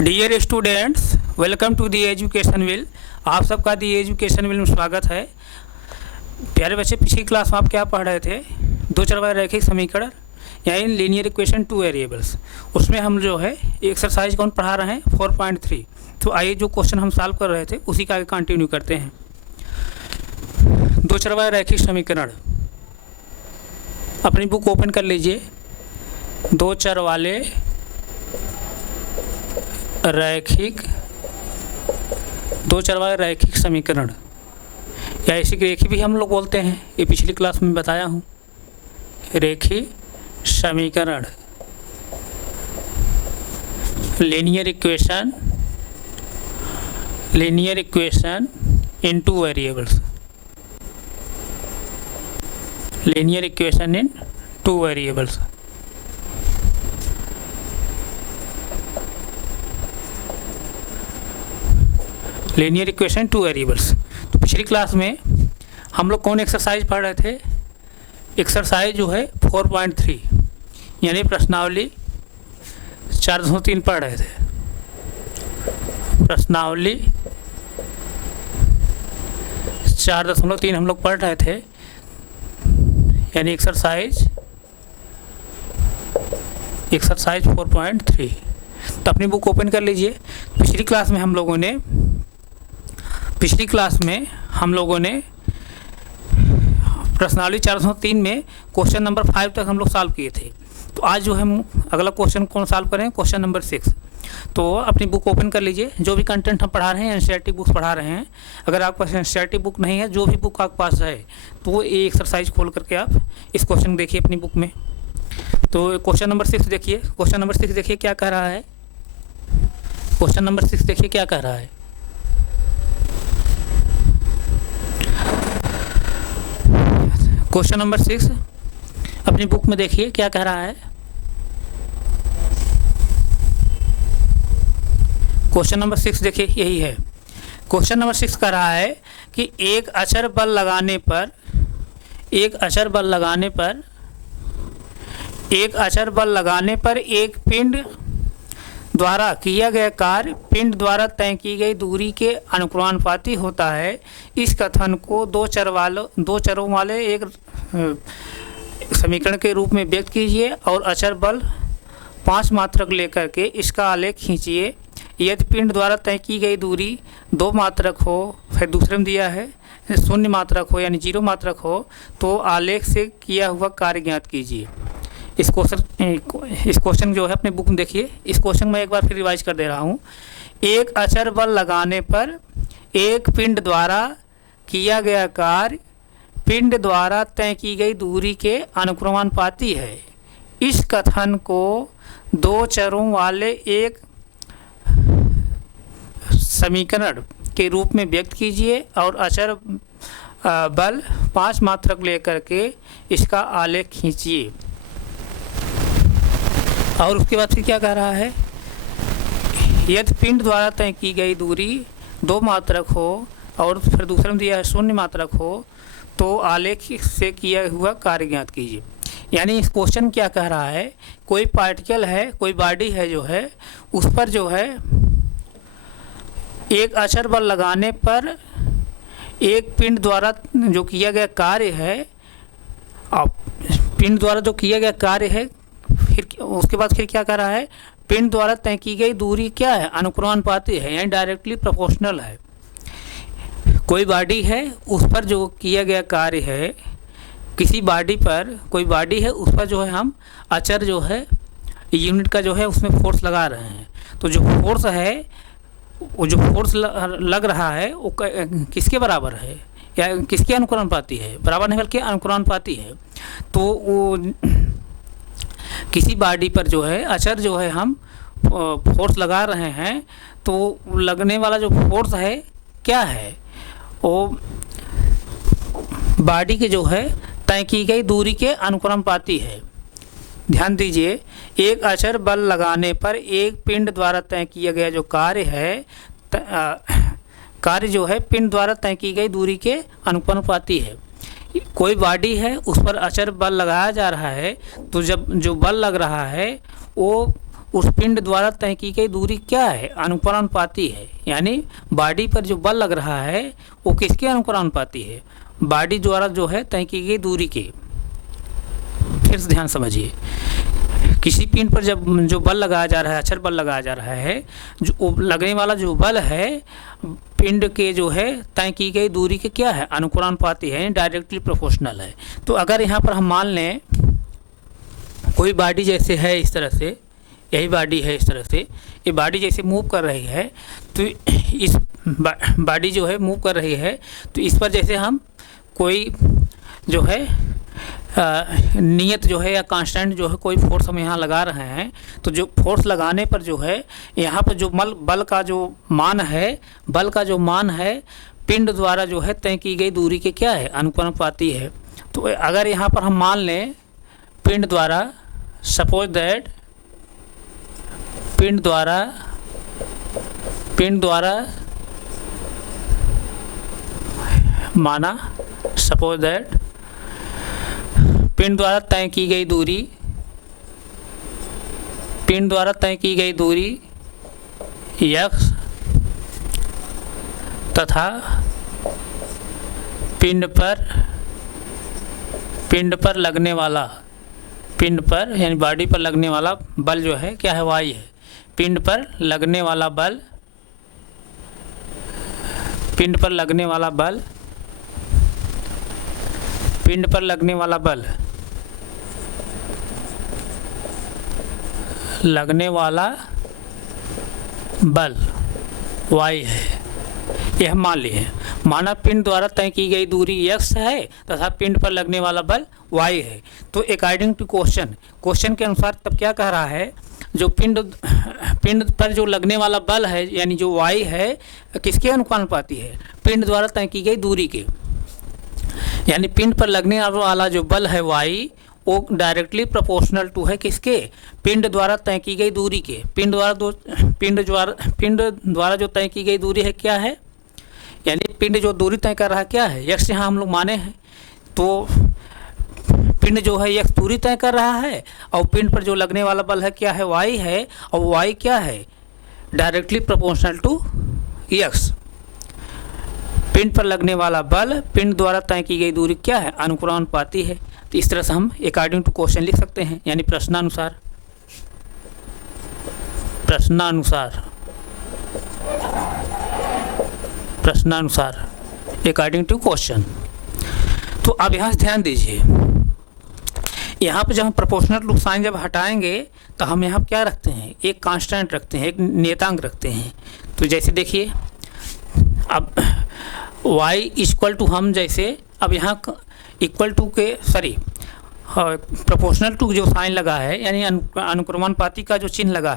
Dear students, welcome to the education will. आप सबका दी education will में स्वागत है। प्यारे बच्चे, पिछली क्लास में आप क्या पढ़ रहे थे? दो चरवाहे रैखिक समीकरण यानी लीनियर इक्वेशन टू वेरिएबल्स। उसमें हम जो है एक्सरसाइज कौन पढ़ा रहे हैं 4.3। तो आइए जो क्वेश्चन हम सॉल्व कर रहे थे उसी का आगे कंटिन्यू करते हैं। दो चरवाहे रैखिक समीकरण, अपनी बुक ओपन कर लीजिए। दो चर वाले रैखिक समीकरण या इसी रेखी भी हम लोग बोलते हैं, ये पिछली क्लास में बताया हूँ। रेखी समीकरण, linear equation into variables, linear equation in two variables. Linear equation two variables. तो पिछली क्लास में हम लोग कौन एक्सरसाइज पढ़ रहे थे? एक्सरसाइज जो है 4.3 यानी प्रश्नावली 4.3 पढ़ रहे थे। प्रश्नावली 4.3 हम लोग पढ़ रहे थे, यानी एक्सरसाइज 4.3। तो अपनी बुक ओपन कर लीजिए। पिछली क्लास में हम लोगों ने प्रश्नावली 403 में क्वेश्चन नंबर 5 तक हम लोग सॉल्व किए थे। तो आज जो है हम अगला क्वेश्चन कौन सॉल्व करें? Question number 6। तो अपनी बुक ओपन कर लीजिए। जो भी कंटेंट हम पढ़ा रहे हैं एनसीईआरटी बुक्स पढ़ा रहे हैं। अगर आपके पास एनसीईआरटी बुक नहीं है, जो भी बुक आपके पास है, तो ये एक्सरसाइज खोल करके आप इस क्वेश्चन देखिए अपनी बुक में। तो क्वेश्चन नंबर 6 देखिए। क्वेश्चन नंबर 6 देखिए क्या कह रहा है। क्वेश्चन नंबर 6 देखिए क्या कह रहा है। क्वेश्चन नंबर 6 अपनी बुक में देखिए क्या कह रहा है। क्वेश्चन नंबर 6 देखिए, यही है। क्वेश्चन नंबर 6 कह रहा है कि एक अचर बल लगाने पर एक पिंड द्वारा किया गया कार्य पिंड द्वारा तय की गई दूरी के अनुक्रमानुपाती होता है। इस कथन को दो चरों वाले एक समीकरण के रूप में व्यक्त कीजिए और अचर बल 5 मात्रक लेकर के इसका आलेख खींचिए। यदि पिंड द्वारा तय की गई दूरी 2 मात्रक हो, फिर दूसरे में दिया है 0 मात्रक हो यानी 0 मात्रक हो, तो आलेख से किया हुआ कार्य ज्ञात कीजिए। इस क्वेश्चन जो है अपने बुक में देखिए। इस क्वेश्चन में एक बार फिर रिवाइज कर दे रहा हूँ। एक अचर बल लगाने पर एक पिंड द्वारा किया गया कार्य पिंड द्वारा तय की गई दूरी के अनुक्रमानुपाती है। इस कथन को दो चरों वाले एक समीकरण के रूप में व्यक्त कीजिए और अचर बल 5 मात्रक लेकर के इसका आलेख खींचिए। और उसके बाद फिर क्या कह रहा है? यदि पिंड द्वारा तय की गई दूरी 2 मात्रक हो और फिर दूसरे में दिया है 0 मात्रक हो, तो आलेख से किया हुआ कार्य ज्ञात कीजिए। यानी इस क्वेश्चन क्या कह रहा है? कोई पार्टिकल है, कोई बॉडी है जो है, उस पर जो है एक अचर बल लगाने पर एक पिंड द्वारा जो किया गया कार्य है, पिंड द्वारा जो किया गया कार्य है, फिर उसके बाद फिर क्या कर रहा है? पिंड द्वारा तय की गई दूरी क्या है? अनुक्रमानुपाती है यानी डायरेक्टली प्रोपोर्शनल है। कोई बॉडी है, उस पर जो किया गया कार्य है, किसी बॉडी पर कोई बॉडी है, उस पर जो है हम अचर जो है यूनिट का जो है उसमें फोर्स लगा रहे हैं। तो जो फोर्स है, वो जो फोर्स लग रहा है वो किसके बराबर है या किसके अनुक्रमानुपाती है? बराबर नहीं बल्कि अनुक्रमानुपाती है। तो वो किसी बॉडी पर जो है अचर जो है हम फोर्स लगा रहे हैं, तो लगने वाला जो फोर्स है क्या है? वो बॉडी के जो है तय की गई दूरी के अनुक्रमानुपाती है। ध्यान दीजिए, एक अचर बल लगाने पर एक पिंड द्वारा तय किया गया जो कार्य है, कार्य जो है पिंड द्वारा तय की गई दूरी के अनुपाती है। कोई बॉडी है उस पर अचर बल लगाया जा रहा है, तो जब जो बल लग रहा है वो उस पिंड द्वारा तय की गई दूरी क्या है? अनुपाती है। यानी बॉडी पर जो बल लग रहा है वो किसके अनुपाती है? बॉडी द्वारा जो है तय की गई दूरी के। फिर से ध्यान समझिए, किसी पिंड पर जब जो बल लगाया जा रहा है, अचर बल लगाया जा रहा है, जो लगने वाला जो बल है पिंड के जो है तय की गई दूरी के क्या है? अनुपाती है, डायरेक्टली प्रोपोर्शनल है। तो अगर यहाँ पर हम मान लें कोई बॉडी जैसे है इस तरह से, यही बॉडी है इस तरह से, ये बॉडी जैसे मूव कर रही है, तो इस बॉडी जो है मूव कर रही है, तो इस पर जैसे हम कोई जो है नियत जो है या कांस्टेंट जो है कोई फोर्स हम यहाँ लगा रहे हैं, तो जो फोर्स लगाने पर जो है यहाँ पर जो बल का जो मान है पिंड द्वारा जो है तय की गई दूरी के क्या है? अनुपाती है। तो अगर यहाँ पर हम मान लें पिंड द्वारा, सपोज दैट पिंड द्वारा माना, सपोज दैट पिंड द्वारा तय की गई दूरी x तथा पिंड पर लगने वाला, पिंड पर यानी बॉडी पर लगने वाला बल जो है क्या है? y है। पिंड पर लगने वाला बल y है, यह मान लिए। माना पिंड द्वारा तय की गई दूरी x है तथा पिंड पर लगने वाला बल y है। तो अकॉर्डिंग टू क्वेश्चन के अनुसार तब क्या कह रहा है, जो पिंड पर जो लगने वाला बल है यानी जो y है किसके अनुपाती है? पिंड द्वारा तय की गई दूरी के। यानी पिंड पर लगने वाला जो बल है y वो डायरेक्टली प्रोपोर्शनल टू है किसके? पिंड द्वारा तय की गई दूरी के। पिंड द्वारा जो तय की गई दूरी है क्या है? यानी पिंड जो दूरी तय कर रहा है क्या है? x यहाँ हम लोग माने हैं, तो पिंड जो है x दूरी तय कर रहा है और पिंड पर जो लगने वाला बल है क्या है? y है, और y क्या है? Directly proportional to x। पिंड पर लगने वाला बल पिंड द्वारा तय की गई दूरी क्या है? अनुपाती है। तो इस तरह से हम अकॉर्डिंग टू क्वेश्चन लिख सकते हैं, यानी प्रश्नानुसार अकॉर्डिंग टू क्वेश्चन। तो अब यहाँ से ध्यान दीजिए, यहाँ पे जब हम प्रोपोर्शनल टू साइन जब हटाएंगे तो हम यहाँ क्या रखते हैं? एक कांस्टेंट रखते हैं, एक नियतांक रखते हैं। तो जैसे देखिए अब y इक्वल टू हम जैसे अब यहाँ इक्वल टू के प्रोपोर्शनल टू जो साइन लगा है यानी अनुक्रमानुपाती का जो चिन्ह लगा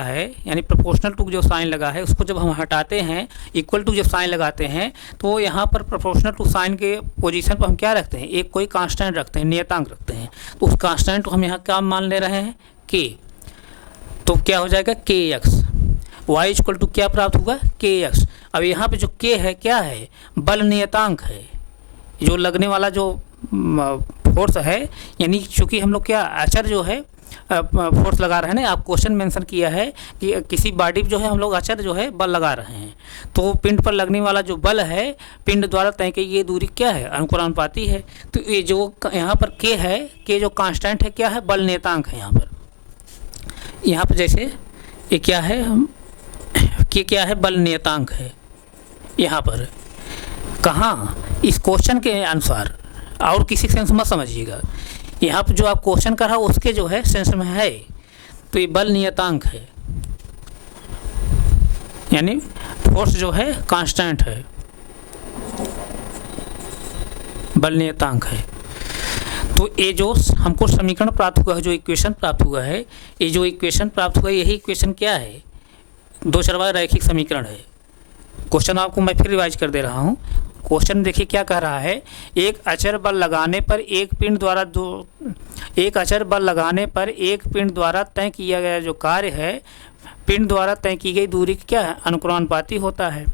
है, यानी प्रोपोर्शनल टू जो साइन लगा है उसको जब हम हटाते हैं, इक्वल टू जब साइन लगाते हैं, तो यहाँ पर प्रोपोर्शनल टू साइन के पोजीशन पर हम क्या रखते हैं? एक कोई कांस्टेंट रखते हैं, नियतांक रखते हैं। तो उस कांस्टेंट को हम यहाँ क्या मान ले रहे हैं? k। तो क्या हो जाएगा? kx। y इक्वल टू क्या प्राप्त होगा? kx। अब यहाँ पे जो k है क्या है? बल नियतांक है, जो लगने वाला जो फोर्स है। यानी चूँकि हम लोग क्या अचर जो है फोर्स लगा रहे हैं ना, आप क्वेश्चन मेंशन किया है कि किसी बॉडी जो है हम लोग अचर जो है बल लगा रहे हैं, तो पिंड पर लगने वाला जो बल है पिंड द्वारा तय की ये दूरी क्या है? अनुपाती है। तो ये जो यहाँ पर k है, k जो कांस्टेंट है क्या है? बल नियतांक है। यहाँ पर जैसे ये क्या है? k क्या है? बल नियतांक है। यहाँ पर कहाँ? इस क्वेश्चन के अनुसार, और किसी सेंस मत समझिएगा। यहाँ पर जो आप क्वेश्चन कर रहा हो उसके जो है सेंस में है, तो ये बल नियतांक है, यानी फोर्स जो है कांस्टेंट है, बल नियतांक है। तो ये जो हमको समीकरण प्राप्त हुआ है, जो इक्वेशन प्राप्त हुआ है, ये जो इक्वेशन प्राप्त हुआ है यही इक्वेशन क्या है? दो चरवाहा रैखिक समीकरण है। क्वेश्चन आपको मैं फिर रिवाइज कर दे रहा हूँ। क्वेश्चन देखिए क्या कह रहा है, एक अचर बल लगाने पर एक पिंड द्वारा तय किया गया जो कार्य है पिंड द्वारा तय की गई दूरी क्या है? अनुक्रमानुपाती होता है।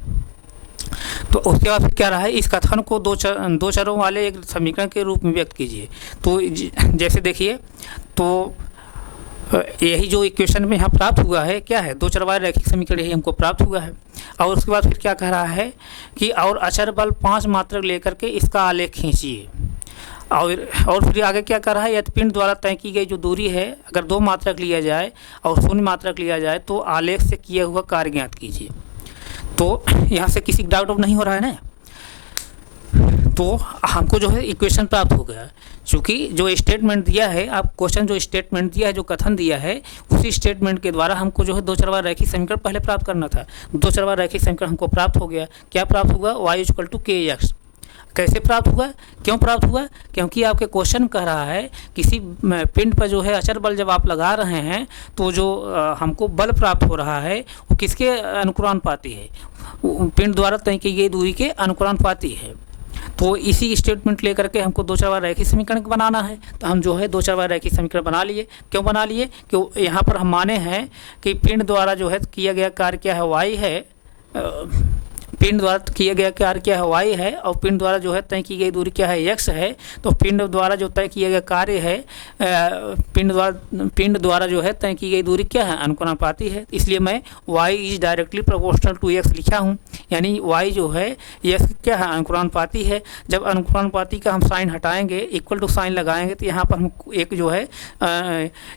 तो उसके बाद फिर क्या रहा है? इस कथन को दो चरों वाले एक समीकरण के रूप में व्यक्त कीजिए। तो जैसे देखिए, तो यही जो इक्वेशन में यहाँ प्राप्त हुआ है क्या है, दो चरवाहे रैखिक समीकरण यही हमको प्राप्त हुआ है। और उसके बाद फिर क्या कह रहा है कि और अचर बल 5 मात्रक लेकर के इसका आलेख खींचिए। और फिर आगे क्या कर रहा है, यदि पिंड द्वारा तय की गई जो दूरी है अगर 2 मात्रक लिया जाए और 0 मात्रक लिया जाए तो आलेख से किया हुआ कार्य ज्ञात कीजिए। तो यहाँ से किसी डाउट नहीं हो रहा है ना। तो हमको जो है इक्वेशन प्राप्त हो गया, क्योंकि जो स्टेटमेंट दिया है, आप क्वेश्चन जो स्टेटमेंट दिया है, जो कथन दिया है, उसी स्टेटमेंट के द्वारा हमको जो है दो चरवाहा रैखिक समीकरण पहले प्राप्त करना था। दो चरवाहा रैखिक समीकरण हमको प्राप्त हो गया। क्या प्राप्त हुआ, y = kx। कैसे प्राप्त हुआ, क्यों प्राप्त हुआ, क्योंकि आपके क्वेश्चन कह रहा है किसी पिंड पर जो है अचर बल जब आप लगा रहे हैं तो जो हमको बल प्राप्त हो रहा है वो किसके अनुक्रमानुपाती है, पिंड द्वारा तय की गई दूरी के अनुक्रमानुपाती है। तो इसी स्टेटमेंट लेकर के हमको दो चरवाहा रैखिक समीकरण बनाना है। तो हम जो है दो चरवाहा रैखिक समीकरण बना लिए। क्यों बना लिए, क्यों यहाँ पर हम माने हैं कि पिंड द्वारा जो है किया गया कार्य क्या है, y है, पिंड द्वारा किया गया कार्य क्या है, y है, और पिंड द्वारा जो है तय की गई दूरी क्या है, x है। तो पिंड द्वारा जो तय किया गया कार्य है, पिंड द्वारा जो है तय की गई दूरी क्या है, अनुक्रमानुपाती है। इसलिए मैं y is directly proportional to x लिखा हूँ, यानी y जो है x क्या है, अनुक्रमानुपाती है। जब अनुक्रमानुपाती का हम साइन हटाएंगे, इक्वल टू साइन लगाएंगे, तो यहाँ पर हम एक जो है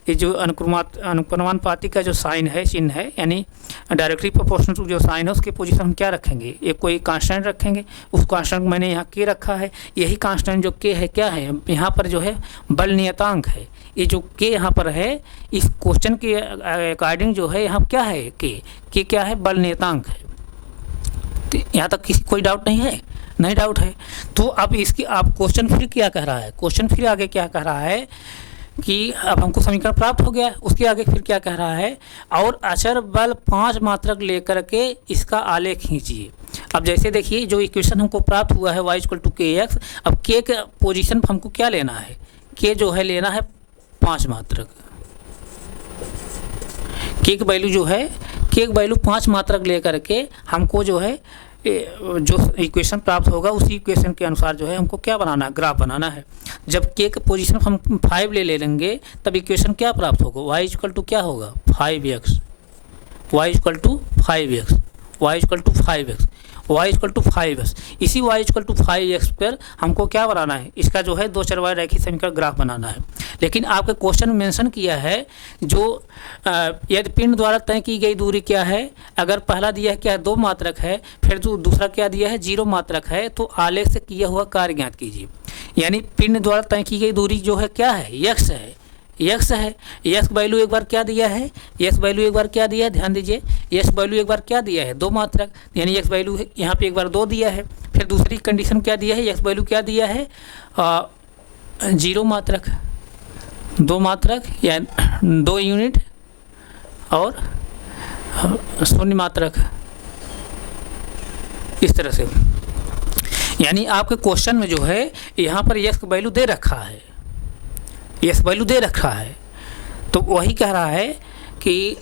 ये जो अनुक्रमानुपाती का जो साइन है, चिन्ह है, यानी डायरेक्टली प्रोपोर्शनल टू जो साइन है उसके पोजीशन हम क्या रखेंगे, एक कोई कांस्टेंट रखेंगे। उस कांस्टेंट को मैंने यहाँ के रखा है। यही कांस्टेंट जो के है क्या है, यहाँ पर जो है बल नियतांक है। ये जो के यहाँ पर है इस क्वेश्चन के अकॉर्डिंग जो है यहाँ क्या है, के क्या है, बल नियतांक है। तो यहाँ तक किसी कोई डाउट नहीं है, नहीं डाउट है। तो अब इसकी आप क्वेश्चन फिर क्या कह रहा है, क्वेश्चन फिर आगे क्या कह रहा है कि अब हमको समीकरण प्राप्त हो गया। उसके आगे फिर क्या कह रहा है, और अचर बल 5 मात्रक लेकर के इसका आलेख खींचिए। अब जैसे देखिए जो इक्वेशन हमको प्राप्त हुआ है y = kx, अब k के पोजीशन पर हमको क्या लेना है, k जो है लेना है 5 मात्रक। k की वैल्यू जो है, k की वैल्यू 5 मात्रक लेकर के हमको जो है जो इक्वेशन प्राप्त होगा उसी इक्वेशन के अनुसार जो है हमको क्या बनाना है, ग्राफ बनाना है। जब के का पोजीशन हम 5 ले लेंगे तब इक्वेशन क्या प्राप्त होगा, y = क्या होगा, 5x, y = 5x, y = 5x, y = 5x। इसी y = 5x पर हमको क्या बनाना है, इसका जो है दो चरवाहा रैखिक समीकरण ग्राफ बनाना है। लेकिन आपके क्वेश्चन में मेंशन किया है जो यदि पिंड द्वारा तय की गई दूरी क्या है, अगर पहला दिया है क्या है 2 मात्रक है, फिर दूसरा क्या दिया है 0 मात्रक है, तो आलेख से किया हुआ कार्य ज्ञात कीजिए। यानी पिंड द्वारा तय की गई दूरी जो है क्या है, x है, यक्स है। यक्स वैल्यू एक बार क्या दिया है, यक्स वैल्यू एक बार क्या दिया है, ध्यान दीजिए, यक्स वैल्यू एक बार क्या दिया है 2 मात्रक, यानी यक्स वैल्यू यहाँ पे एक बार 2 दिया है। फिर दूसरी कंडीशन क्या दिया है, यक्स वैल्यू क्या दिया है 0 मात्रक, 2 मात्रक या 2 यूनिट और 0 मात्रक, इस तरह से। यानी आपके क्वेश्चन में जो है यहाँ पर यक्स वैल्यू दे रखा है, यस वैल्यू दे रखा है। तो वही कह रहा है कि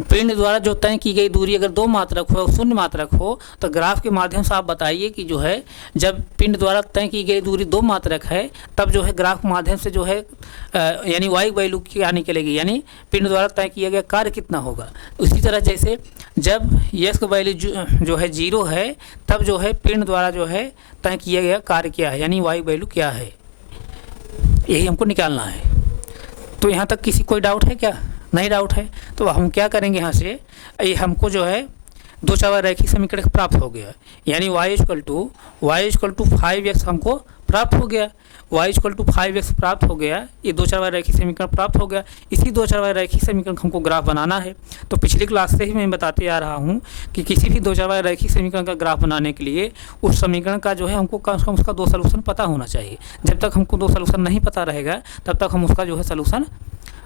पिंड द्वारा जो तय की गई दूरी अगर 2 मात्रक हो, 0 मात्रक हो, तो ग्राफ के माध्यम से आप बताइए कि जो है जब पिंड द्वारा तय की गई दूरी 2 मात्रक है तब जो है ग्राफ के माध्यम से जो है यानी y वैल्यू क्या निकलेगी, यानी पिंड द्वारा तय किया गया कार्य कितना होगा। उसी तरह जैसे जब यस का वैल्यू जो है 0 है तब जो है पिंड द्वारा जो है तय किया गया कार्य क्या है, यानी y वैल्यू क्या है, यही हमको निकालना है। तो यहाँ तक किसी कोई डाउट है क्या, नहीं डाउट है। तो हम क्या करेंगे, यहाँ से ये हमको जो है दो चरवाहा रैखिक समीकरण प्राप्त हो गया, यानी y = 5x हमको प्राप्त हो गया, y = 5x प्राप्त हो गया। ये दो चरवाहा रैखिक समीकरण प्राप्त हो गया। इसी दो चरवाहा रैखिक समीकरण हमको ग्राफ बनाना है। तो पिछली क्लास से ही मैं बताते आ रहा हूँ कि किसी भी दो चरवाहा रैखिक समीकरण का ग्राफ बनाने के लिए उस समीकरण का जो है हमको कम से कम उसका 2 सलूशन पता होना चाहिए। जब तक हमको 2 सलूशन नहीं पता रहेगा तब तक हम उसका जो है सलूशन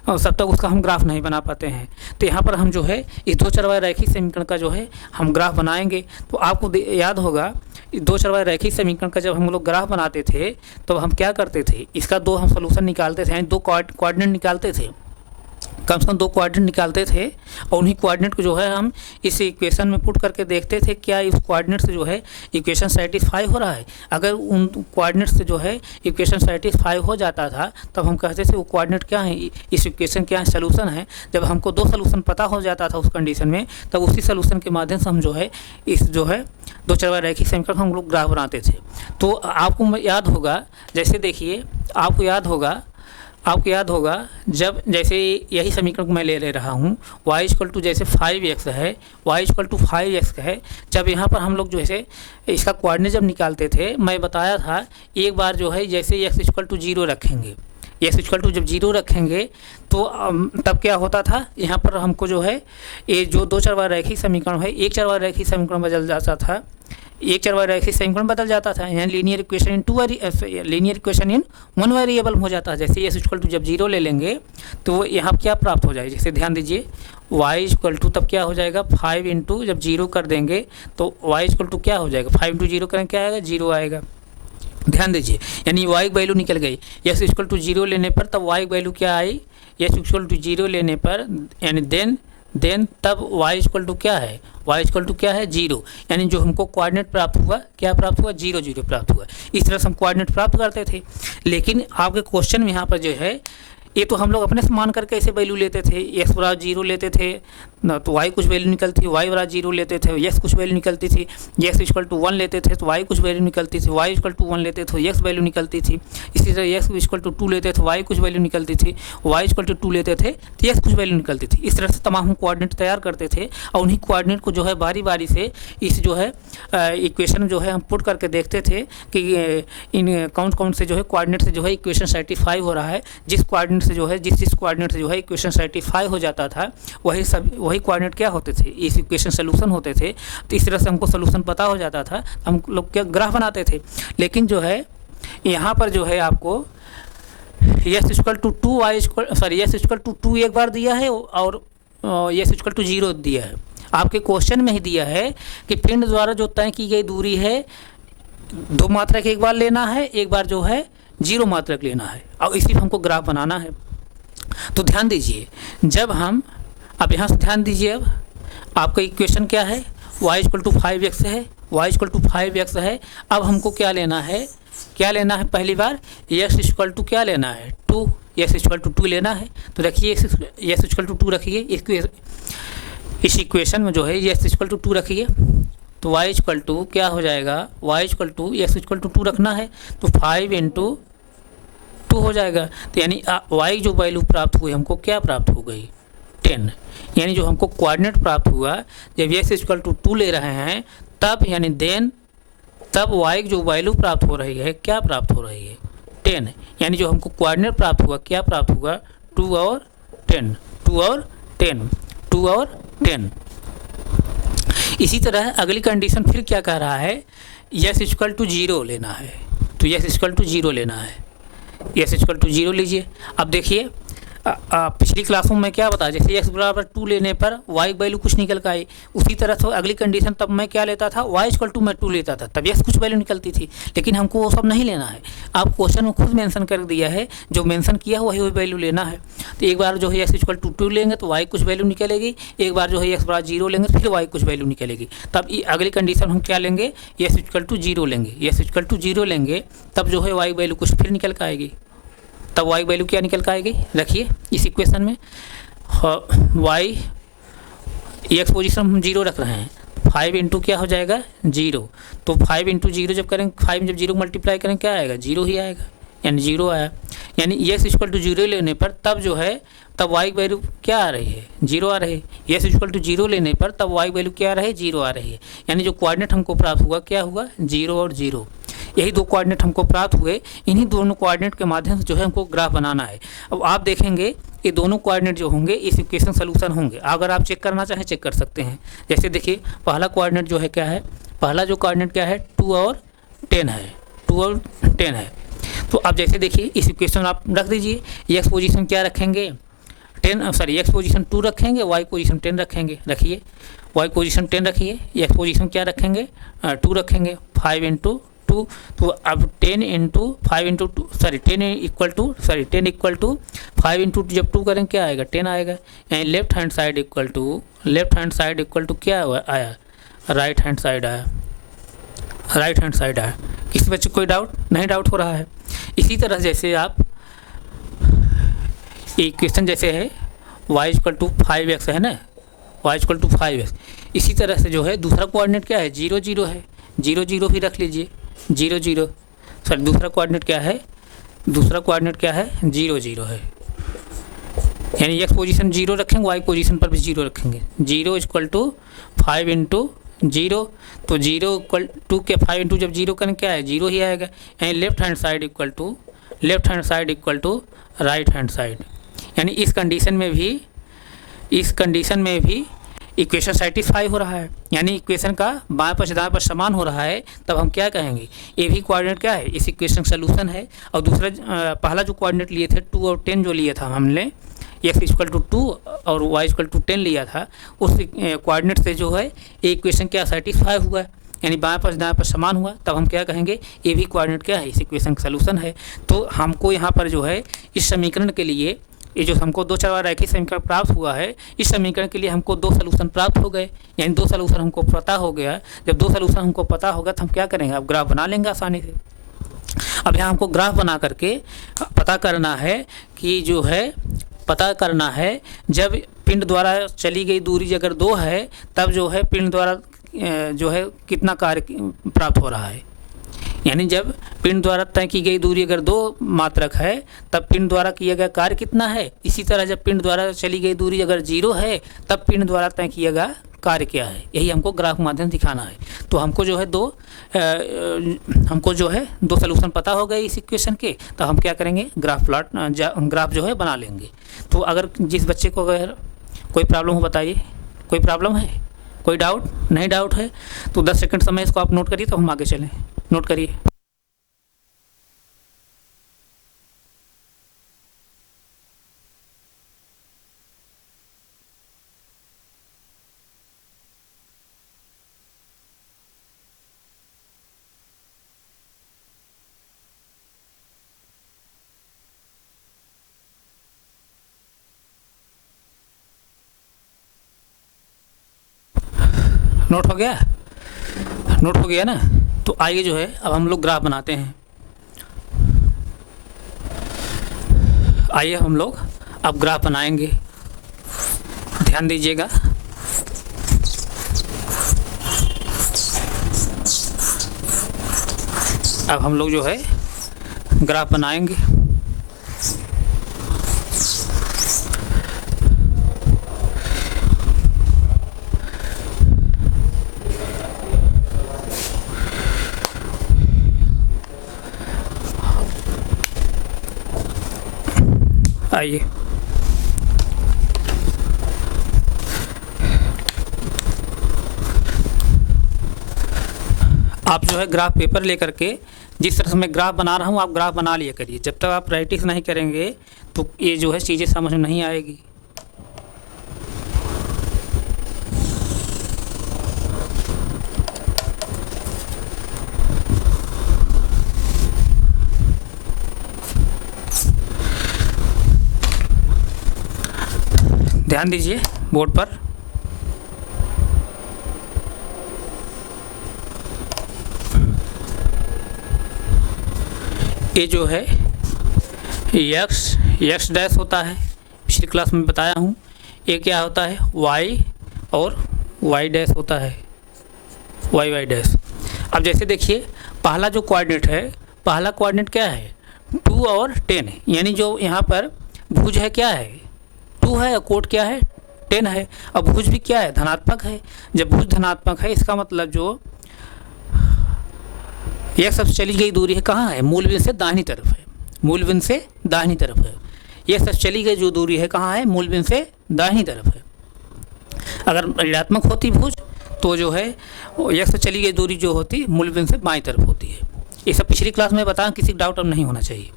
और तब तक उसका हम ग्राफ नहीं बना पाते हैं। तो यहाँ पर हम जो है इस दो चरवाहा रैखिक समीकरण का जो है हम ग्राफ बनाएंगे। तो आपको याद होगा दो चरवाहा रैखिक समीकरण का जब हम लोग ग्राफ बनाते थे तो हम क्या करते थे, इसका 2 हम सलूशन निकालते थे, यानी 2 कोऑर्डिनेट निकालते थे। कम से कम 2 कोऑर्डिनेट निकालते थे और उन्हीं कोऑर्डिनेट को जो है हम इस इक्वेशन में पुट करके देखते थे क्या इस कोऑर्डिनेट से जो है इक्वेशन सेटिस्फाई हो रहा है। अगर उन कोऑर्डिनेट से जो है इक्वेशन सेटिस्फाई हो जाता था तब हम कहते थे वो कोऑर्डिनेट क्या है, इस इक्वेशन क्या है, सोल्यूशन है। जब हमको 2 सोल्यूशन पता हो जाता था उस कंडीशन में तब उसी सोल्यूशन के माध्यम से हम जो है इस जो है 2 चरवाई रैखिक समीकरण हम लोग ग्राफ बनाते थे। तो आपको याद होगा, जैसे देखिए आपको याद होगा जब जैसे यही समीकरण को मैं ले रहा हूँ y इक्वल टू जैसे 5x है, y इक्वल टू 5x है। जब यहाँ पर हम लोग जो है इसका कोऑर्डिनेट जब निकालते थे मैं बताया था एक बार जो है जैसे x इक्वल टू 0 रखेंगे, x इक्वल टू जब 0 रखेंगे तो तब क्या होता था, यहाँ पर हमको जो है ये जो 2 चरवाई रैखिक समीकरण है 1 चरवाई रैखिक समीकरण बदल जाता था, 1 चरवाई रैखिक समीकरण बदल जाता था। यहाँ लीनियर इक्वेशन इन 1 वेरिएबल हो जाता है। जैसे s इक्वल टू जब 0 ले लेंगे तो यहाँ क्या प्राप्त हो जाएगा, जैसे ध्यान दीजिए y इक्वल टू तब क्या हो जाएगा 5 इंटू जब 0 कर देंगे तो y इक्वल टू क्या हो जाएगा 5 इंटू 0 करेंगे क्या आएगा 0 आएगा। ध्यान दीजिए यानी y की वैल्यू निकल गई। s इक्वल टू 0 लेने पर तब y की वैल्यू क्या आई, s इक्वल टू 0 लेने पर यानी देन तब y इक्वल टू क्या है, y इक्वल टू क्या है 0, यानी जो हमको कोऑर्डिनेट प्राप्त हुआ क्या प्राप्त हुआ 0 0 प्राप्त हुआ। इस तरह से हम कोऑर्डिनेट प्राप्त करते थे। लेकिन आपके क्वेश्चन में यहाँ पर जो है ये तो हम लोग अपने से मान करके ऐसे वैल्यू लेते थे, x बराबर 0 लेते थे ना तो y कुछ वैल्यू निकलती, y बराबर 0 लेते थे x कुछ वैल्यू निकलती थी, x इक्वल टू 1 लेते थे तो y कुछ वैल्यू निकलती थी, y इक्वल टू 1 लेते थे तो x वैल्यू निकलती थी। इसी तरह x इक्वल टू 2 लेते थे y कुछ वैल्यू निकलती थी, y इक्वल टू 2 लेते थे तो x कुछ वैल्यू निकलती थी। इस तरह से तमाम हम कोऑर्डिनेट तैयार करते थे और उन्हीं कोऑर्डिनेट को जो है बारी बारी से इस जो है इक्वेशन जो है हम पुट करके देखते थे कि इन कौन से जो है कोऑर्डिनेट से जो है इक्वेशन सेटिस्फाई हो रहा है। जिस कोऑर्डिनेट से जो है जिस कोऑर्डिनेट से जो है इक्वेशन सेटिस्फाई हो जाता था वही कोऑर्डिनेट क्या होते थे, इस इक्वेशन सोल्यूशन होते थे। तो इस तरह से हमको सोल्यूशन पता हो जाता था, हम लोग क्या ग्राफ बनाते थे। लेकिन जो है यहाँ पर जो है आपको s इक्वल टू 2 एक बार दिया है और s इक्वल टू 0 दिया है। आपके क्वेश्चन में ही दिया है कि पिंड द्वारा जो तय की गई दूरी है 2 मात्रक एक बार लेना है, एक बार जो है 0 मात्रक लेना है और इसी पर हमको ग्राफ बनाना है। तो ध्यान दीजिए जब हम अब यहाँ से ध्यान दीजिए अब आपका इक्वेशन क्या है y इक्वल टू 5x है, y इक्वल टू 5x है। अब हमको क्या लेना है पहली बार x इक्वल टू क्या लेना है 2, x इक्वल टू 2 लेना है। तो रखिए x इक्वल टू 2 रखिए इस इक्वेशन में जो है x इक्वल टू 2 रखिए तो y इक्वल टू क्या हो जाएगा, y equal to x equal to 2 रखना है तो 5 इंटू 2 हो जाएगा। तो यानी y जो वैल्यू प्राप्त हुई हमको क्या प्राप्त हो गई 10, यानी जो हमको कोऑर्डिनेट प्राप्त हुआ जब x इक्वल टू 2 ले रहे हैं तब यानी तब y जो वैल्यू प्राप्त हो रही है क्या प्राप्त हो रही है 10, यानी जो हमको कोऑर्डिनेट प्राप्त हुआ क्या प्राप्त हुआ 2 और 10। इसी तरह अगली कंडीशन फिर क्या कह रहा है s इक्वल टू 0 लेना है। तो s इक्वल टू 0 लेना है, s इक्वल टू 0 लीजिए। अब देखिए पिछली क्लासों में क्या बताया, जैसे x बराबर 2 लेने पर y वैल्यू कुछ निकल कर आई, उसी तरह से अगली कंडीशन तब मैं क्या लेता था y इक्वल टू मैं 2 लेता था तब x कुछ वैल्यू निकलती थी। लेकिन हमको वो सब नहीं लेना है, आप क्वेश्चन में खुद मेंशन कर दिया है, जो मेंशन किया वही वैल्यू लेना है। तो एक बार जो है x इक्वल टू 2 लेंगे तो y कुछ वैल्यू निकलेगी, एक बार जो है x बराबर 0 लेंगे फिर y कुछ वैल्यू निकलेगी। तब अगली कंडीशन हम क्या लेंगे s इक्वल टू 0 लेंगे, s इक्वल टू 0 लेंगे तब जो है y वैल्यू कुछ फिर निकल कर आएगी। तब y वैल्यू क्या निकल कर आएगी, रखिए इस इक्वेशन में y x पोजीशन हम 0 रख रहे हैं, 5 इंटू क्या हो जाएगा 0। तो 5 इंटू 0 जब करेंगे 5 जब 0 मल्टीप्लाई करेंगे क्या आएगा 0 ही आएगा, यानी 0 आया। यानी x इक्वल टू 0 लेने पर तब जो है तब y वैल्यू क्या आ रही है 0 आ रही है। s इक्वल टू 0 लेने पर तब y वैल्यू क्या आ रही है 0 आ रही है। यानी जो कोऑर्डिनेट हमको प्राप्त हुआ क्या हुआ 0 और 0, यही 2 कोऑर्डिनेट हमको प्राप्त हुए। इन्हीं दोनों कोऑर्डिनेट के माध्यम से जो है हमको ग्राफ बनाना है। अब आप देखेंगे ये दोनों कोऑर्डिनेट जो होंगे इस इक्वेशन सोल्यूशन होंगे। अगर आप चेक करना चाहें चेक कर सकते हैं। जैसे देखिए पहला कोऑर्डिनेट जो है क्या है, पहला जो कोऑर्डिनेट क्या है 2 और 10 है, 2 और 10 है। तो अब जैसे देखिए इस इक्वेशन आप रख दीजिए, x पोजीशन क्या रखेंगे x पोजीशन 2 रखेंगे, y पोजीशन 10 रखेंगे। रखिए y पोजीशन 10 रखिए, x पोजीशन क्या रखेंगे 2 रखेंगे, 5 इंटू टू, तो अब 10 into 5 into two, sorry 10 equal to 5 into जब 2 करेंगे क्या आएगा, 10 आएगा। यानी left hand side equal to क्या आया, राइट हैंड साइड आया। किसी बच्चे कोई डाउट नहीं, डाउट हो रहा है। इसी तरह जैसे आप इक्वेशन जैसे है y इक्वल टू 5x है ना, y इक्वल टू 5x, इसी तरह से जो है दूसरा कोऑर्डिनेट क्या है, 0 0 है, 0 0 भी रख लीजिए, 0 0, सॉरी दूसरा कोऑर्डिनेट क्या है, 0 0 है। यानी x पोजीशन 0 रखेंगे, y पोजीशन पर भी 0 रखेंगे। 0 इक्वल टू 5 इंटू 0, तो 0 इक्वल टू के 5 इंटू जब 0 करें क्या है, 0 ही आएगा। यानी left hand side equal to right hand side. यानी इस कंडीशन में भी इक्वेशन सेटिस्फाई हो रहा है, यानी इक्वेशन का बाएं पक्ष दाएं पक्ष समान हो रहा है। तब हम क्या कहेंगे, ए भी कोऑर्डिनेट क्या है, इस इक्वेशन का सलूशन है। और दूसरा पहला जो कोऑर्डिनेट लिए थे 2 और 10 जो लिया था हमने, x इक्वल टू 2 और y इक्वल टू 10 लिया था, उस कोऑर्डिनेट से जो है इक्वेशन क्या सेटिस्फाई हुआ, यानी बाएं पक्ष दाएं पक्ष समान हुआ। तब हम क्या कहेंगे, ए भी कोऑर्डिनेट क्या है, इस इक्वेशन का सलूशन है। तो हमको यहाँ पर जो है इस समीकरण के लिए, ये जो हमको 2 चर रैखिक समीकरण प्राप्त हुआ है, इस समीकरण के लिए हमको 2 सलूशन प्राप्त हो गए, यानी 2 सलूशन हमको पता हो गया। जब 2 सलूशन हमको पता होगा तो हम क्या करेंगे, अब ग्राफ बना लेंगे आसानी से। अब यहाँ हमको ग्राफ बना करके पता करना है जब पिंड द्वारा चली गई दूरी अगर 2 है, तब जो है पिंड द्वारा जो है कितना कार्य प्राप्त हो रहा है। यानी जब पिंड द्वारा तय की गई दूरी अगर 2 मात्रक है, तब पिंड द्वारा किया गया कार्य कितना है। इसी तरह जब पिंड द्वारा चली गई दूरी अगर 0 है, तब पिंड द्वारा तय किया गया कार्य क्या है। यही हमको ग्राफ के माध्यम से दिखाना है। तो हमको जो है दो सलूशन पता हो गए इस इक्वेशन के, तो हम क्या करेंगे, ग्राफ जो है बना लेंगे। तो अगर जिस बच्चे को अगर कोई प्रॉब्लम हो बताइए, कोई प्रॉब्लम है, कोई डाउट नहीं, डाउट है तो 10 सेकंड समय इसको आप नोट करिए, तो हम आगे चलें। नोट करिए। नोट हो गया, नोट हो गया ना। तो आइए जो है अब हम लोग ग्राफ बनाते हैं। आइए हम लोग अब ग्राफ बनाएंगे, ध्यान दीजिएगा। अब हम लोग जो है ग्राफ बनाएंगे। आइए आप जो है ग्राफ पेपर लेकर के, जिस तरह से मैं ग्राफ बना रहा हूँ आप ग्राफ बना लिया करिए। जब तक आप प्रैक्टिस नहीं करेंगे तो ये जो है चीज़ें समझ में नहीं आएगी। ध्यान दीजिए बोर्ड पर। ये जो है x डैश होता है, पिछली क्लास में बताया हूँ। ये क्या होता है, y और y डैश होता है, y डैश। अब जैसे देखिए पहला जो कोऑर्डिनेट है, पहला कोऑर्डिनेट क्या है, 2 और 10, यानी जो यहाँ पर भुज है क्या है, 2 है, कोट क्या है, 10 है। अब भुज भी क्या है, धनात्मक है। जब भुज धनात्मक है, इसका मतलब जो यह सब चली गई दूरी है कहाँ है, मूल बिंदु से दाहिनी तरफ है, मूल बिंदु से दाहिनी तरफ है। यह सब चली गई जो दूरी है कहाँ है, मूल बिंदु से दाहिनी तरफ है। अगर ऋणात्मक होती भुज तो जो है यह सब चली गई दूरी जो होती मूल बिंदु से बाईं तरफ होती है। ये सब पिछली क्लास में बताया, किसी डाउट अब नहीं होना चाहिए।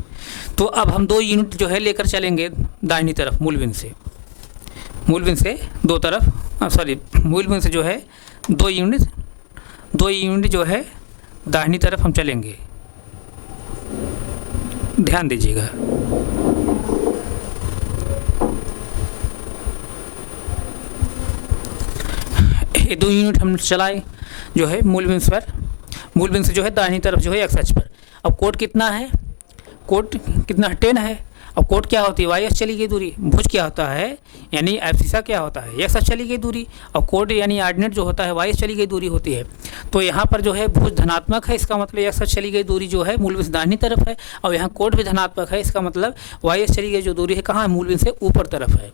तो अब हम 2 यूनिट जो है लेकर चलेंगे दाहिनी तरफ, मूल बिंदु से दो तरफ, मूल बिंदु से जो है 2 यूनिट जो है दाहिनी तरफ हम चलेंगे, ध्यान दीजिएगा। ये 2 यूनिट हम चलाए जो है मूल बिंदु पर, मूल बिंदु से जो है दाहिनी तरफ जो है एक्स अक्ष पर। अब कोण कितना है, कोण कितना 10 है। अब कोण क्या होती है, वाई अक्ष चली गई दूरी। भुज क्या होता है, यानी एब्सिसा क्या होता है, एक्स अक्ष चली गई दूरी। और कोण यानी ऑर्डिनेट जो होता है वाई अक्ष चली गई दूरी होती है। तो यहाँ पर जो है भुज धनात्मक है, इसका मतलब एक्स अक्ष चली गई दूरी जो है मूल बिंदु से दाहिनी तरफ है। और यहाँ कोण भी धनात्मक है, इसका मतलब वाई अक्ष चली गई जो दूरी है कहाँ है, मूल बिंदु से ऊपर तरफ है।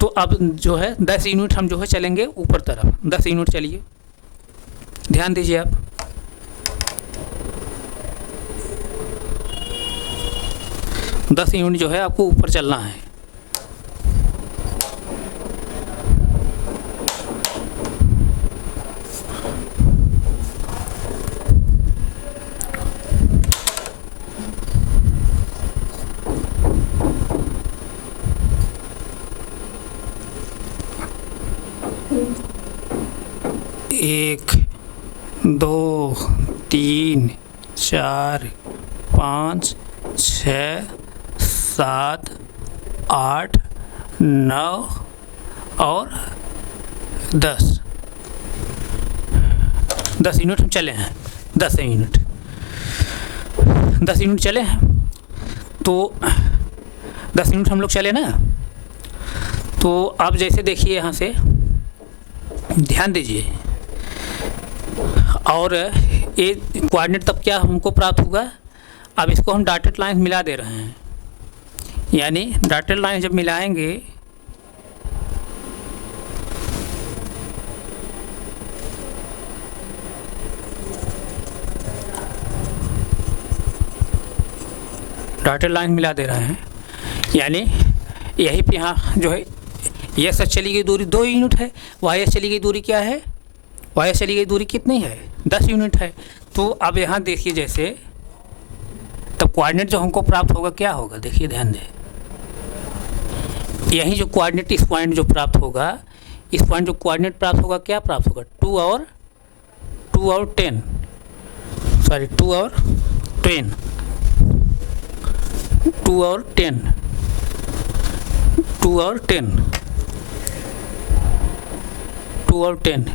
तो अब जो है 10 यूनिट हम जो है चलेंगे ऊपर तरफ। 10 यूनिट चलिए, ध्यान दीजिए आप। दस यूनिट जो है आपको ऊपर चलना है। एक, 2, 3, 4, 5, 6, 7, 8, 9 और 10। 10 यूनिट हम चले हैं। 10 यूनिट चले हैं। तो 10 यूनिट हम लोग चले ना। तो आप जैसे देखिए यहाँ से ध्यान दीजिए। और ये कोऑर्डिनेट तब क्या हमको प्राप्त होगा, अब इसको हम डॉटेड लाइन मिला दे रहे हैं। यानी डॉटेड लाइन जब मिलाएंगे डॉटेड लाइन मिला दे रहे हैं, यानी यहीं पे यहाँ जो है एक्स अक्ष चली गई दूरी 2 यूनिट है, वाई अक्ष चली गई दूरी क्या है, वाई अक्ष चली गई दूरी कितनी है, 10 यूनिट है। तो अब यहाँ देखिए जैसे तब कोऑर्डिनेट जो हमको प्राप्त होगा क्या होगा, देखिए ध्यान दें। यही जो कोऑर्डिनेट इस पॉइंट जो प्राप्त होगा, इस पॉइंट जो कोऑर्डिनेट प्राप्त होगा क्या प्राप्त होगा, 2 और 10, सॉरी 2 और 10, 2 और 10, 2 और 10, 2 और 10,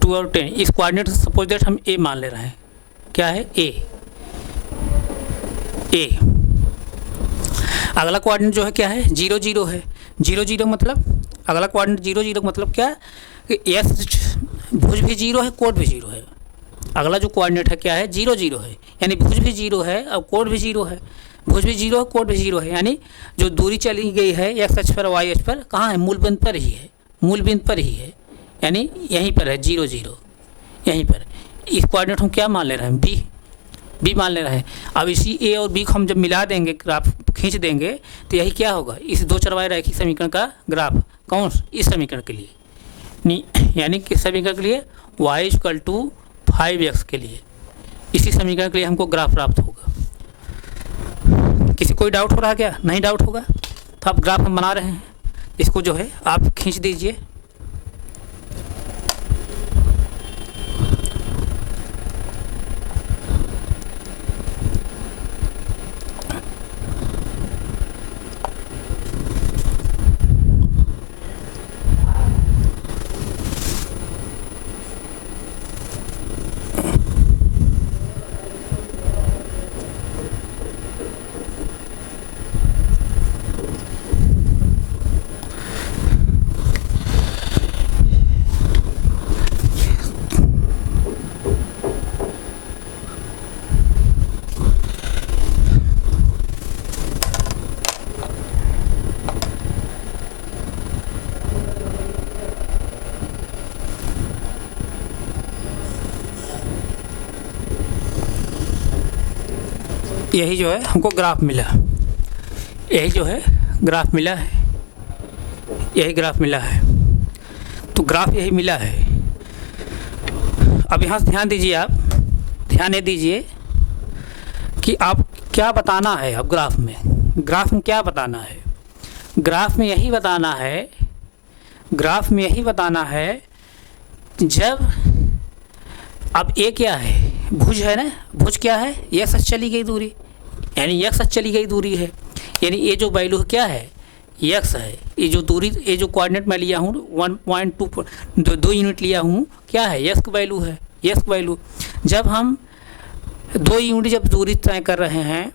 2 और 10। इस कोऑर्डिनेट सपोज दैट हम ए मान ले रहे हैं, क्या है ए। अगला कोऑर्डिनेट जो है क्या है, 0 0 है। 0 0 मतलब अगला कोऑर्डिनेट 0 0 मतलब क्या कि एस भुज भी 0 है, कोण भी 0 है। अगला जो कोऑर्डिनेट है क्या है, 0 0 है, यानी भुज भी 0 है और कोण भी 0 है। भुज भी 0 है, कोण भी 0 है, यानी जो दूरी चली गई है एक्स अक्ष पर वाई अक्ष पर कहाँ है, मूल बिंदु पर ही है, मूल बिंदु पर ही है, यानी यहीं पर है 0 0, यहीं पर। इस कोऑर्डिनेट हम क्या मान ले रहे हैं, बी मान ले रहे हैं। अब इसी ए और बी को हम जब मिला देंगे, ग्राफ खींच देंगे, तो यही क्या होगा, इस 2 चरवाहे रैखिक समीकरण का ग्राफ। कौन, इस समीकरण के लिए, यानी किस समीकरण के लिए, y = 5x के लिए, इसी समीकरण के लिए हमको ग्राफ प्राप्त होगा। किसी कोई डाउट हो रहा है क्या, नहीं डाउट होगा तो आप ग्राफ हम बना रहे हैं, इसको जो है आप खींच दीजिए। यही जो है हमको ग्राफ मिला, यही जो है ग्राफ मिला है, यही ग्राफ मिला है। तो ग्राफ यही मिला है। अब यहाँ से ध्यान दीजिए, आप ध्यान ये दीजिए कि आप क्या बताना है। अब ग्राफ में क्या बताना है, ग्राफ में यही बताना है जब अब ये क्या है, भुज है ना, भुज क्या है, एक्स अक्ष चली गई दूरी, यानी एक्स अक्ष चली गई दूरी है, यानी ये जो वैल्यू क्या है, एक्स है। ये जो दूरी, ये जो कोऑर्डिनेट मैं लिया हूँ 1.2 2 यूनिट लिया हूँ, क्या है, एक्स की वैल्यू है, एक्स की वैल्यू। जब हम 2 यूनिट जब दूरी तय कर रहे हैं,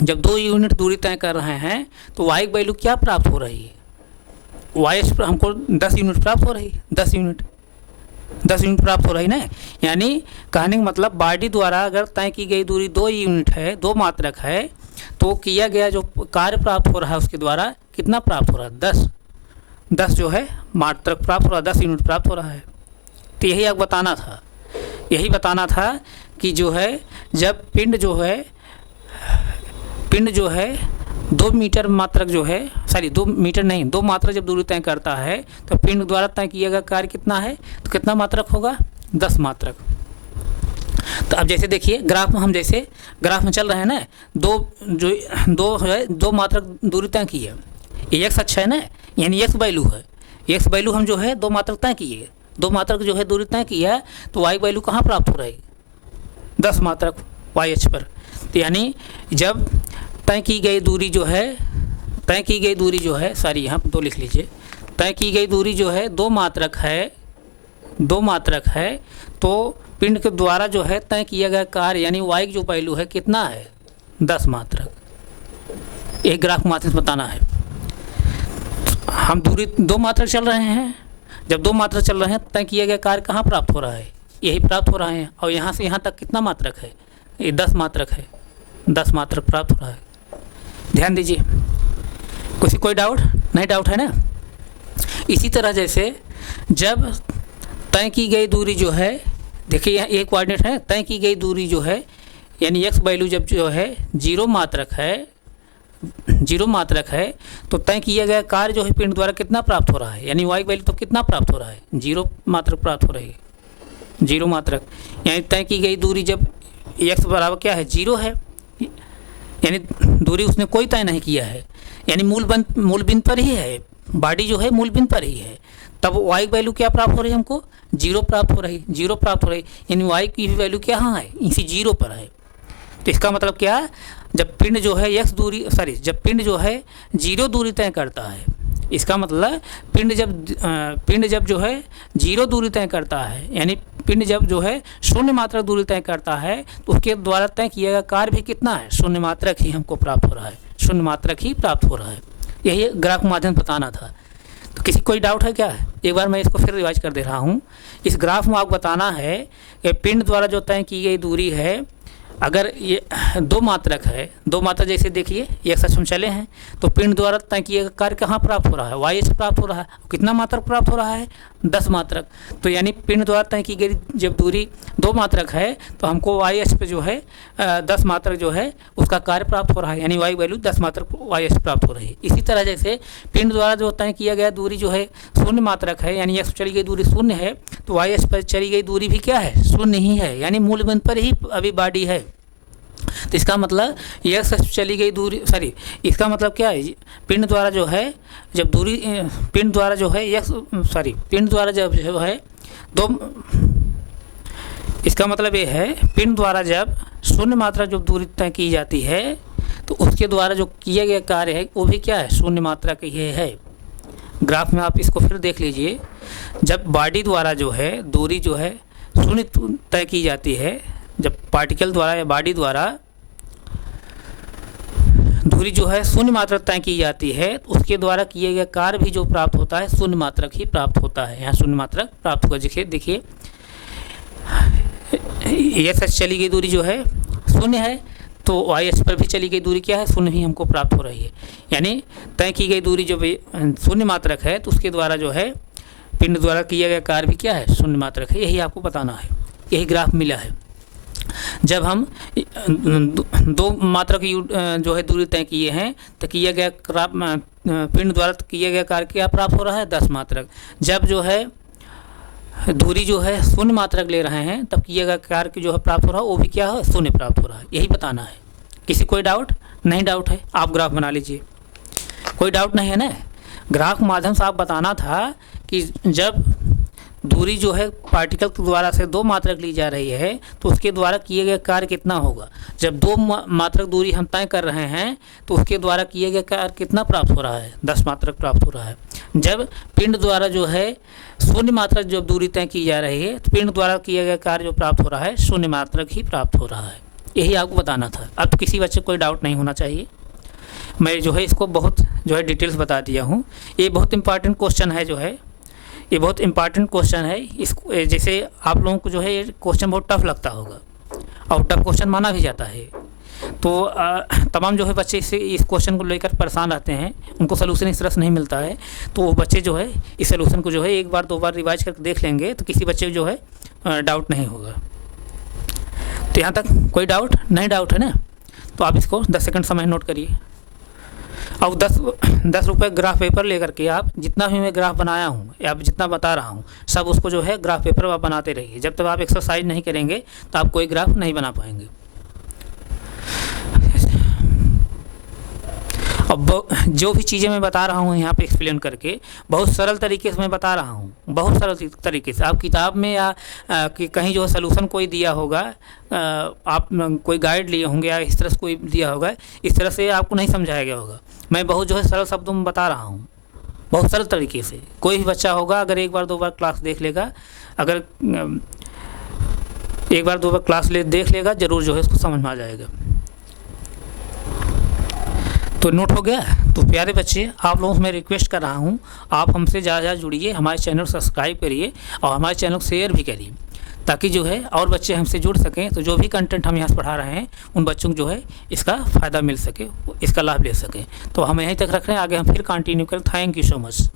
जब 2 यूनिट दूरी तय कर रहे हैं तो वाई की वैल्यू क्या प्राप्त हो रही है, वाई पर हमको 10 यूनिट प्राप्त हो रही है, 10 यूनिट प्राप्त हो रही ना। यानी कहने का मतलब बॉडी द्वारा अगर तय की गई दूरी 2 यूनिट है, 2 मात्रक है, तो किया गया जो कार्य प्राप्त हो रहा है उसके द्वारा कितना प्राप्त हो रहा है, 10 जो है मात्रक प्राप्त हो रहा है, 10 यूनिट प्राप्त हो रहा है। तो यही आपको बताना था, यही बताना था कि जो है जब पिंड जो है 2 मीटर मात्रक जो है, सॉरी 2 मीटर नहीं, 2 मात्रक जब दूरी तय करता है तो पिंड द्वारा तय किया गया कार्य कितना है, तो कितना मात्रक होगा, 10 मात्रक। तो अब जैसे देखिए ग्राफ में, हम जैसे ग्राफ में चल रहे हैं ना, दो मात्रक दूरी तय की है, ये एक्स अक्ष है ना, यानी एक्स वैल्यू है, एक्स वैल्यू हम जो है 2 मात्रक तय किए, 2 मात्रक जो है दूरी तय की है, तो वाई वैल्यू कहाँ प्राप्त हो रही, 10 मात्रक वाई अक्ष पर। तो यानी जब तय की गई दूरी जो है, सॉरी यहाँ पर 2 लिख लीजिए, तय की गई दूरी जो है 2 मात्रक है, तो पिंड के द्वारा जो है तय किया गया कार्य यानी वाई की जो वैल्यू है कितना है, 10 मात्रक। एक ग्राफ मात्रक बताना है, हम दूरी 2 मात्रक चल रहे हैं, जब 2 मात्रक चल रहे हैं तय किया गया कार्य कहाँ प्राप्त हो रहा है, यही प्राप्त हो रहा है। और यहाँ से यहाँ तक कितना मात्रक है, ये 10 मात्रक है, 10 मात्रक प्राप्त हो रहा है। ध्यान दीजिए, कोई डाउट नहीं, डाउट है ना। इसी तरह जैसे जब तय की गई दूरी जो है, देखिए यहाँ एक कोऑर्डिनेट है, तय की गई दूरी जो है यानी एक्स वैल्यू जब जो है 0 मात्रक है, तो तय किया गया कार्य जो है पिंड द्वारा कितना प्राप्त हो रहा है, यानी वाई वैल्यू तो कितना प्राप्त हो रहा है, 0 मात्रक प्राप्त हो रही है, 0 मात्रक। यानी तय की गई दूरी जब एक्स बराबर क्या है, 0 है, यानी दूरी उसने कोई तय नहीं किया है, यानी मूल बिंदु पर ही है, बॉडी जो है मूल बिंदु पर ही है, तब वाई वैल्यू क्या प्राप्त हो रही है हमको, 0 प्राप्त हो रही, यानी वाई की वैल्यू क्या है, इसी 0 पर है। तो इसका मतलब क्या, जब पिंड जो है जब पिंड जो है 0 दूरी तय करता है, इसका मतलब पिंड जब जो है 0 दूरी तय करता है, यानी पिंड जब जो है 0 मात्रक दूरी तय करता है, तो उसके द्वारा तय किया गया कार्य भी कितना है, 0 मात्रक ही हमको प्राप्त हो रहा है, 0 मात्रक ही प्राप्त हो रहा है। यही ग्राफ माध्यम बताना था। तो किसी कोई डाउट है क्या, एक बार मैं इसको फिर रिवाइज कर दे रहा हूँ। इस ग्राफ में आपको बताना है कि पिंड द्वारा जो तय की गई दूरी है, अगर ये 2 मात्रक है, 2 मात्रक जैसे देखिए एक अक्ष में चले हैं, तो पिंड द्वारा तय किया गया कार्य कहाँ प्राप्त हो रहा है, वाई अक्ष प्राप्त हो रहा है, कितना मात्रक प्राप्त हो रहा है, 10 मात्रक। तो यानी पिंड द्वारा तय की गई जब दूरी 2 मात्रक है, तो हमको वाई अक्ष पे जो है 10 मात्रक जो है उसका कार्य प्राप्त हो रहा है, यानी वाई वैल्यू 10 मात्रक वाई अक्ष प्राप्त हो रही है। इसी तरह जैसे पिंड द्वारा जो तय किया गया दूरी जो है 0 मात्रक है, यानी एक्स चली गई दूरी 0 है, तो वाई अक्ष पर चली गई दूरी भी क्या है, 0 ही है, यानी मूल बिंदु पर ही अभी बॉडी है। तो इसका मतलब एक्स चली गई दूरी, इसका मतलब क्या है, पिंड द्वारा जो है जब दूरी पिंड द्वारा जो है पिंड द्वारा जब जो है 2, इसका मतलब ये है पिंड द्वारा जब 0 मात्रा जब दूरी तय की जाती है, तो उसके द्वारा जो किया गया कार्य है वो भी क्या है, 0 मात्रा का ये है। ग्राफ में आप इसको फिर देख लीजिए, जब बॉडी द्वारा जो है दूरी जो है 0 तय की जाती है, जब पार्टिकल द्वारा या बॉडी द्वारा दूरी जो है 0 मात्रक तय की जाती है, तो उसके द्वारा किए गए कार्य भी जो प्राप्त होता है 0 मात्रक ही प्राप्त होता है। यहाँ 0 मात्रक प्राप्त हुआ, देखिए एक्स चली गई दूरी जो है 0 है, तो वाई अक्ष पर भी चली गई दूरी क्या है, 0 ही हमको प्राप्त हो रही है। यानी तय की गई दूरी जो 0 मात्रक है, तो उसके द्वारा जो है पिंड द्वारा किया गया कार्य भी क्या है, 0 मात्रक है। यही आपको बताना है, यही ग्राफ मिला है। जब हम 2 मात्रक जो है दूरी तय किए हैं, तो किया गया पिंड द्वारा किया गया कार्य क्या प्राप्त हो रहा है, 10 मात्रक। जब जो है दूरी जो है 0 मात्रक ले रहे हैं, तब किया गया कार्य जो है प्राप्त हो रहा है वो भी क्या है, 0 प्राप्त हो रहा है। यही बताना है। किसी कोई डाउट नहीं, डाउट है आप ग्राफ बना लीजिए, कोई डाउट नहीं है ना। ग्राफ के माध्यम से आप बताना था कि जब दूरी जो है पार्टिकल के द्वारा से 2 मात्रक ली जा रही है तो उसके द्वारा किए गए कार्य कितना होगा। जब 2 मात्रक दूरी हम तय कर रहे हैं तो उसके द्वारा किए गए कार्य कितना प्राप्त हो रहा है, 10 मात्रक प्राप्त हो रहा है। जब पिंड द्वारा जो है 0 मात्रक जब दूरी तय की जा रही है तो पिंड द्वारा किए गए कार्य जो प्राप्त हो रहा है 0 मात्रक ही प्राप्त हो रहा है। यही आपको बताना था। अब तो किसी बच्चे को कोई डाउट नहीं होना चाहिए। मैं जो है इसको बहुत जो है डिटेल्स बता दिया हूँ। ये बहुत इंपॉर्टेंट क्वेश्चन है, जो है ये बहुत इंपॉर्टेंट क्वेश्चन है। इस जैसे आप लोगों को जो है ये क्वेश्चन बहुत टफ लगता होगा और टफ क्वेश्चन माना भी जाता है। तो तमाम जो है बच्चे इस क्वेश्चन को लेकर परेशान रहते हैं, उनको सलूशन इस तरह से नहीं मिलता है। तो वो बच्चे जो है इस सलूशन को जो है 1 बार 2 बार रिवाइज करके देख लेंगे तो किसी बच्चे को जो है डाउट नहीं होगा। तो यहाँ तक कोई डाउट नहीं, डाउट है ना? तो आप इसको 10 सेकंड समय नोट करिए। अब 10 रुपये ग्राफ पेपर लेकर के आप जितना भी मैं ग्राफ बनाया हूँ या जितना बता रहा हूँ सब उसको जो है ग्राफ पेपर आप बनाते रहिए। जब तक आप एक्सरसाइज नहीं करेंगे तो आप कोई ग्राफ नहीं बना पाएंगे। अब जो भी चीज़ें मैं बता रहा हूँ यहाँ पे एक्सप्लेन करके बहुत सरल तरीके से मैं बता रहा हूँ, बहुत सरल तरीके से। आप किताब में या कि कहीं जो है सलूशन कोई दिया होगा, आप कोई गाइड लिए होंगे या इस तरह से कोई दिया होगा, इस तरह से आपको नहीं समझाया गया होगा। मैं बहुत जो है सरल शब्दों में बता रहा हूँ, बहुत सरल तरीके से। कोई भी बच्चा होगा अगर 1 बार 2 बार क्लास देख लेगा, अगर 1 बार 2 बार क्लास देख लेगा, ज़रूर जो है उसको समझ में आ जाएगा। तो नोट हो गया। तो प्यारे बच्चे, आप लोगों से मैं रिक्वेस्ट कर रहा हूँ, आप हमसे ज़्यादा जुड़िए, हमारे चैनल को सब्सक्राइब करिए और हमारे चैनल को शेयर भी करिए, ताकि जो है और बच्चे हमसे जुड़ सकें। तो जो भी कंटेंट हम यहाँ से पढ़ा रहे हैं उन बच्चों को जो है इसका फ़ायदा मिल सके, इसका लाभ ले सकें। तो हम यहीं तक रख रहे हैं, आगे हम फिर कंटिन्यू करें। Thank you so much.